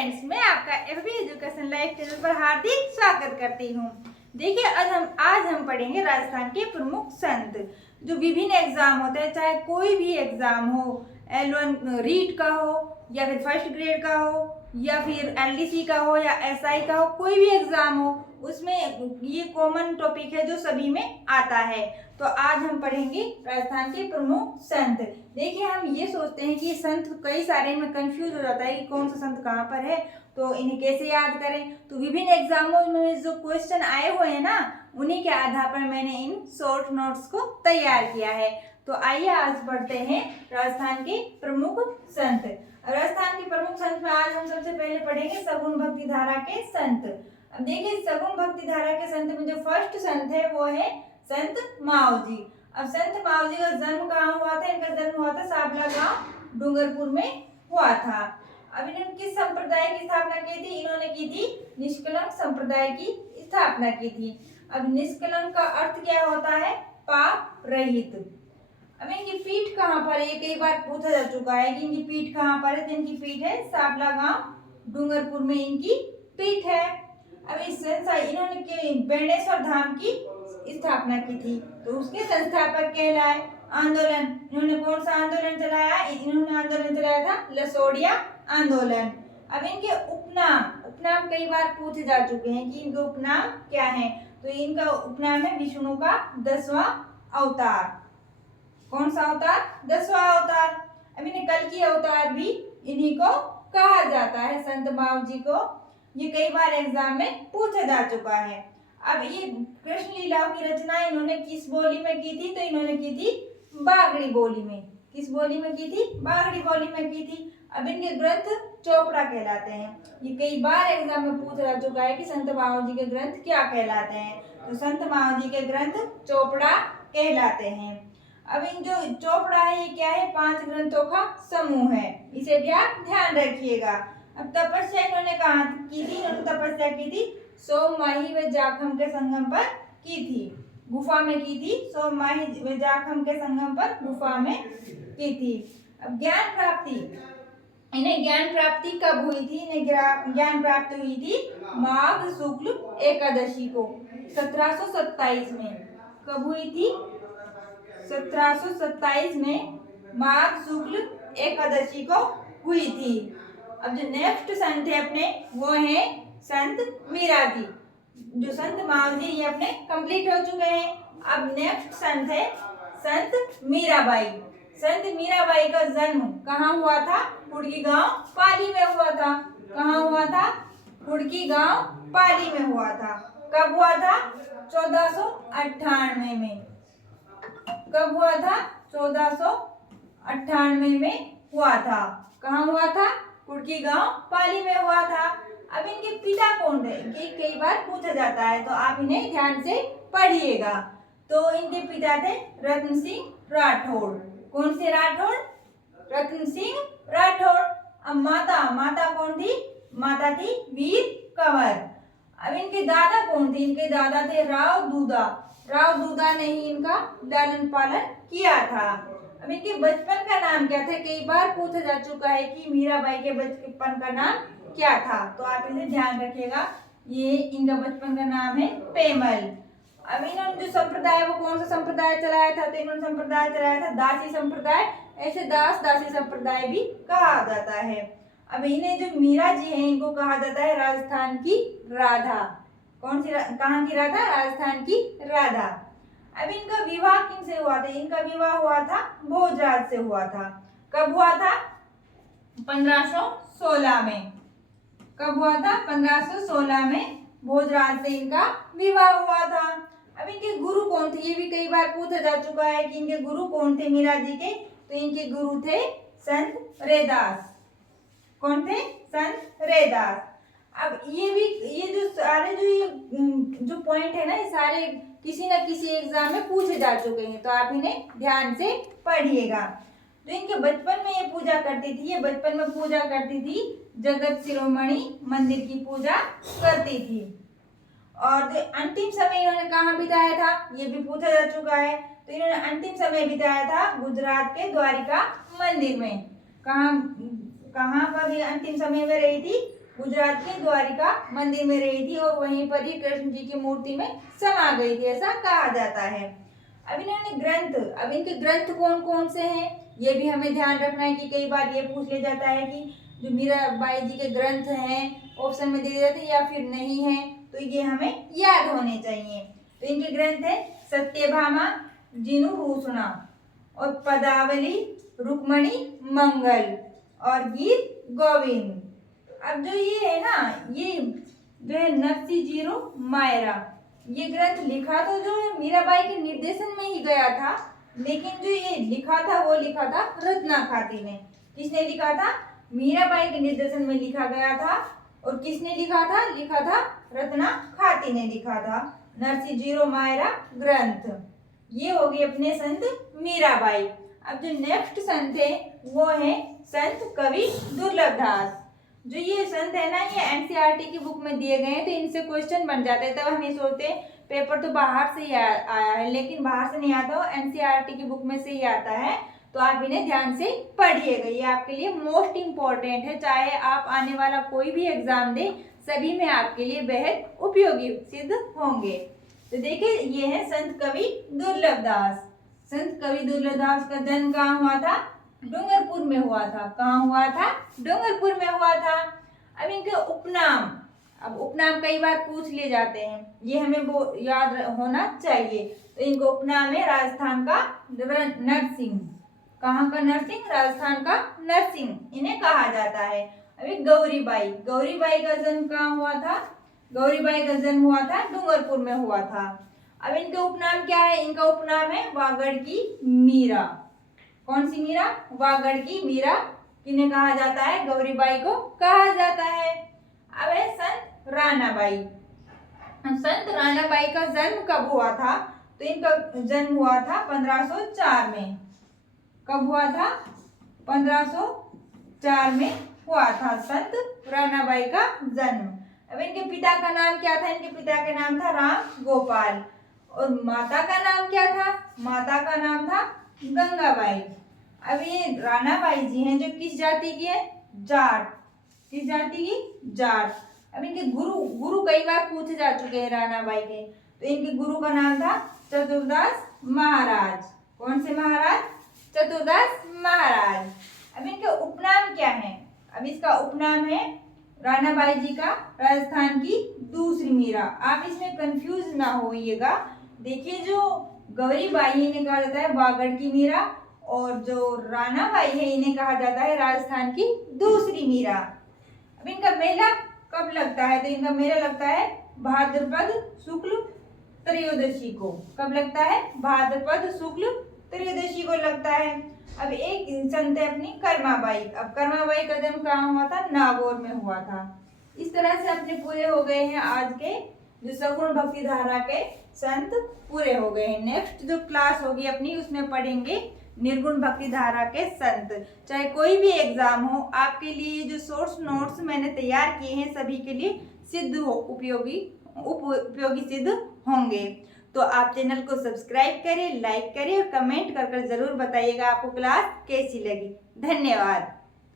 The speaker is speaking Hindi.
फ्रेंड्स, मैं आपका एफबी एजुकेशन लाइफ चैनल पर हार्दिक स्वागत करती हूँ। देखिए, आज हम पढ़ेंगे राजस्थान के प्रमुख संत जो विभिन्न एग्जाम होते हैं, चाहे कोई भी एग्जाम हो, L1 रीट का हो या फिर फर्स्ट ग्रेड का हो या फिर LDC का हो या SI का हो, कोई भी एग्जाम हो उसमें ये कॉमन टॉपिक है जो सभी में आता है। तो आज हम पढ़ेंगे राजस्थान के प्रमुख संत। देखिए, हम ये सोचते हैं कि संत कई सारे में कंफ्यूज हो जाता है कि कौन सा संत कहाँ पर है, तो इन्हें कैसे याद करें। तो विभिन्न एग्जामों में जो क्वेश्चन आए हुए हैं ना, उन्हीं के आधार पर मैंने इन शॉर्ट नोट्स को तैयार किया है। तो आइए आज पढ़ते हैं राजस्थान के प्रमुख संत। राजस्थान के प्रमुख संत में आज हम सबसे पहले पढ़ेंगे सगुण भक्ति धारा के संत। अब देखिए, सगुण भक्ति धारा के संत में जो फर्स्ट संत है वो है संत मावजी। अब संत मावजी का जन्म कहाँ हुआ था? इनका जन्म हुआ था साबला गांव डूंगरपुर में हुआ था। अब इन्होंने किस संप्रदाय की स्थापना की थी? इन्होंने की थी निष्कलंक संप्रदाय की स्थापना की थी। अब निष्कलंक का अर्थ क्या होता है? पाप रहित। अब इनकी पीठ कहाँ पर है? ये कई बार पूछा जा चुका है कि इनकी पीठ कहाँ पर है। तो इनकी पीठ है साबला गांव डूंगरपुर में इनकी पीठ है। अब इस इन्होंने बेणेश्वर धाम की स्थापना की थी, तो उसके संस्थापक कहलाए। आंदोलन, इन्होंने कौन सा आंदोलन चलाया? इन्होंने आंदोलन चलाया था लसोड़िया आंदोलन। अब इनके उपनाम कई बार पूछे जा चुके हैं कि इनके उपनाम क्या है। तो इनका उपनाम है विष्णु का 10वां अवतार। कौन सा अवतार? 10वां अवतार। अब इन्हें कल्कि अवतार भी इन्हीं को कहा जाता है, संत मावजी को। ये कई बार एग्जाम में पूछा जा चुका है। अब ये कृष्ण लीलाओं की रचना इन्होंने किस बोली में की थी? तो इन्होंने की थी बागड़ी बोली में। किस बोली में की थी? बागड़ी बोली में की थी। अब इनके ग्रंथ चोपड़ा कहलाते हैं। ये कई बार एग्जाम में पूछा जा चुका है कि संत मावजी के ग्रंथ क्या कहलाते हैं। तो संत मावजी के ग्रंथ चोपड़ा कहलाते हैं। अब इन जो चोपड़ा है, ये क्या है? 5 ग्रंथों का समूह है, इसे ध्यान रखिएगा। अब तपस्या इन्होंने कहाँ की थी? इन्होंने तपस्या की थी सोममाही व जाखम के संगम पर की थी, गुफा में की थी। सोममाही व जाखम के संगम पर गुफा में की थी। अब ज्ञान प्राप्ति, इन्हें ज्ञान प्राप्ति कब हुई थी? इन्हें ज्ञान प्राप्ति हुई थी माघ शुक्ल एकादशी को 1727 में। कब हुई थी? 1727 में माघ शुक्ल एकादशी को हुई थी। अब जो नेक्स्ट संत है अपने, वो है संत मीरा जी। जो संत मावजी ये अपने कंप्लीट हो चुके हैं। अब नेक्स्ट संत है संत मीराबाई। संत मीराबाई का जन्म कहाँ हुआ था? कुड़की गांव पाली में हुआ था। कहाँ हुआ था? कुड़की गांव पाली में हुआ था। कब हुआ था? 1498 में। कब हुआ था? 1498 में हुआ था। कहाँ हुआ था? कुड़की गांव पाली में हुआ था। अब इनके पिता कौन थे? कई बार पूछा जाता है, तो आप इन्हें ध्यान से पढ़िएगा। तो इनके पिता थे रतन सिंह राठौड़। कौन से राठौड़? रतन सिंह राठौड़। अब माता कौन थी? माता थी वीर कंवर। अब इनके दादा कौन थे? इनके दादा थे राव दूधा। राव दूधा ने ही इनका लालन पालन किया था। अब इनके बचपन का नाम क्या था? कई बार पूछा जा चुका है कि मीराबाई के बचपन का नाम क्या था, तो आप इसे ध्यान रखिएगा। ये इनका बचपन का नाम है पेमल। अब इन्होंने जो संप्रदाय, वो कौन सा संप्रदाय चलाया था? तो इन्होंने संप्रदाय चलाया था दासी संप्रदाय। ऐसे दासी संप्रदाय भी कहा जाता है। अब इन्हें जो मीरा जी है, इनको कहा जाता है राजस्थान की राधा। कौन सी कहाँ की राधा? राजस्थान की राधा। अब इनका विवाह किनसे हुआ था? इनका विवाह हुआ था भोजराज से हुआ था। कब हुआ था? 1516 में। कब हुआ था? 1516 में भोजराज से इनका विवाह हुआ था। अब इनके गुरु कौन थे? ये भी कई बार पूछा जा चुका है कि इनके गुरु कौन थे मीरा जी के। तो इनके गुरु थे संत रैदास। कौन थे? संत रैदास। अब ये जो सारे जो पॉइंट है ना, ये सारे किसी न किसी एग्जाम में पूछे जा चुके हैं, तो आप इन्हें ध्यान से पढ़िएगा। तो इनके बचपन में ये पूजा करती थी, ये बचपन में पूजा करती थी जगत शिरोमणि मंदिर की पूजा करती थी। और जो अंतिम समय इन्होंने कहाँ बिताया था, ये भी पूछा जा चुका है। तो इन्होंने अंतिम समय बिताया था गुजरात के द्वारिका मंदिर में। कहाँ पर ये अंतिम समय में रही थी? गुजरात के द्वारिका मंदिर में रही थी और वहीं पर ही कृष्ण जी की मूर्ति में समा गई थी, ऐसा कहा जाता है। अब इन्होंने ग्रंथ, अब इनके ग्रंथ कौन कौन से हैं ये भी हमें ध्यान रखना है कि कई बार ये पूछ ले जाता है कि जो मीराबाई जी के ग्रंथ हैं ऑप्शन में दे जाते हैं या फिर नहीं है, तो ये हमें याद होने चाहिए। तो इनके ग्रंथ है सत्यभामा, जिनु रूसणा और पदावली, रुक्मणी मंगल और गीत गोविंद। अब जो ये है ना, ये जो है नरसिंह जीरो मायरा, ये ग्रंथ लिखा तो जो है मीराबाई के निर्देशन में ही गया था, लेकिन जो ये लिखा था वो लिखा था रत्ना खाती ने। किसने लिखा था? मीराबाई के निर्देशन में लिखा गया था। और किसने लिखा था? लिखा था रत्ना खाती ने लिखा था। नरसिंह जीरो मायरा ग्रंथ, ये हो गए अपने संत मीराबाई। अब जो नेक्स्ट संत है वो है संत कवि दुर्लभदास। जो ये संत है ना, ये एनसीईआरटी की बुक में दिए गए हैं, तो इनसे क्वेश्चन बन जाते हैं। तब हम ये सोचते हैं पेपर तो बाहर से ही आया है, लेकिन बाहर से नहीं आता, वो एनसीईआरटी की बुक में से ही आता है। तो आप इन्हें ध्यान से पढ़िएगा, ये आपके लिए मोस्ट इम्पोर्टेंट है। चाहे आप आने वाला कोई भी एग्जाम दे, सभी में आपके लिए बेहद उपयोगी सिद्ध होंगे। तो देखिए ये है संत कवि दुर्लभदास। संत कवि दुर्लभदास का जन्म कहाँ हुआ था? डूंगरपुर में हुआ था। कहाँ हुआ था? डूंगरपुर में हुआ था। अब इनके उपनाम, अब उपनाम कई बार पूछ लिए जाते हैं, ये हमें वो याद होना चाहिए। तो इनको उपनाम है राजस्थान का नरसिंह। कहाँ का नरसिंह? राजस्थान का नरसिंह इन्हें कहा जाता है। अभी गौरीबाई, गौरीबाई का जन्म कहाँ हुआ था? गौरीबाई का जन्म हुआ था डूंगरपुर में हुआ था। अब इनके उपनाम क्या है? इनका उपनाम है वागड़ की मीरा। कौन सी मीरा? वागड़ की मीरा। किन्हें कहा जाता है? गौरीबाई को कहा जाता है। अब है संत राणाबाई। संत राणाबाई का जन्म कब हुआ था? तो इनका जन्म हुआ था 1504 में। कब हुआ था? 1504 में हुआ था संत राणाबाई का जन्म। अब इनके पिता का नाम क्या था? इनके पिता का नाम था राम गोपाल। और माता का नाम क्या था? माता का नाम था गंगाबाई। अब ये राणाबाई जी हैं जो किस जाति की है? जाट। किस जाति की? जाट। अब इनके गुरु कई बार पूछे जा चुके हैं राणाबाई के। तो इनके गुरु का नाम था चतुरदास महाराज। कौन से महाराज? चतुरदास महाराज। अब इनके उपनाम क्या है? अब इसका उपनाम है राणाबाई जी का राजस्थान की दूसरी मीरा। आप इसमें कंफ्यूज ना होइएगा। देखिए जो गौरीबाई इन्हें कहा जाता है वागड़ की मीरा, और जो राणाबाई है इन्हें कहा जाता है राजस्थान की दूसरी मीरा। अब इनका मेला कब लगता है? तो इनका मेला लगता है भाद्रपद शुक्ल त्रयोदशी को। कब लगता है? भाद्रपद शुक्ल त्रयोदशी को लगता है। अब एक संत है अपनी कर्माबाई। अब कर्माबाई का जन्म कहाँ हुआ था? नागौर में हुआ था। इस तरह से अपने पूरे हो गए हैं आज के जो सगुण भक्ति धारा के संत पूरे हो गए हैं। नेक्स्ट जो क्लास होगी अपनी उसमें पढ़ेंगे निर्गुण भक्ति धारा के संत। चाहे कोई भी एग्जाम हो, आपके लिए जो सोर्स नोट्स मैंने तैयार किए हैं सभी के लिए सिद्ध हो उपयोगी सिद्ध होंगे। तो आप चैनल को सब्सक्राइब करें, लाइक करें और कमेंट कर जरूर बताइएगा आपको क्लास कैसी लगी। धन्यवाद।